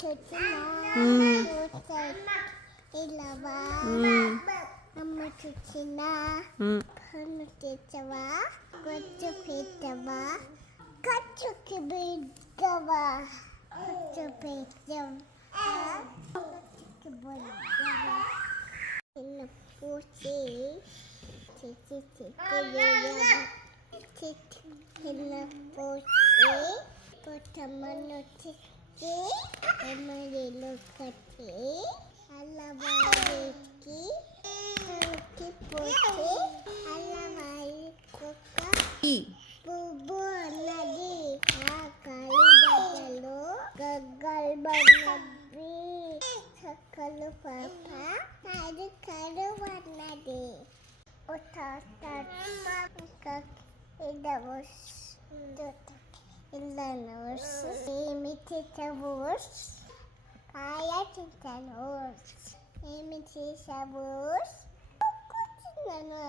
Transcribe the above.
చూచినా ఇలావా అమ్మ చూచినా పన్ను తెచ్చవా కొచ్చు పెట్టవా ఖర్చుకి బిడ్డవా ఖర్చు పెట్టవా చిన్న పూచి చిన్న పూచి పొట్టమ్మను చిక్కి ఎమ్మడిలో కట్టి అల్లవారికి తనకి పోచి అల్లవారి కుక్క పువ్వు అన్నది ఆ కాళీ గగ్గలు బన్నది చక్కలు పాప నాడు కరువు అన్నది ఏమిటి చబూస్ కాయ చింతనూస్ ఏమిటి చబూస్ కూర్చున్నాను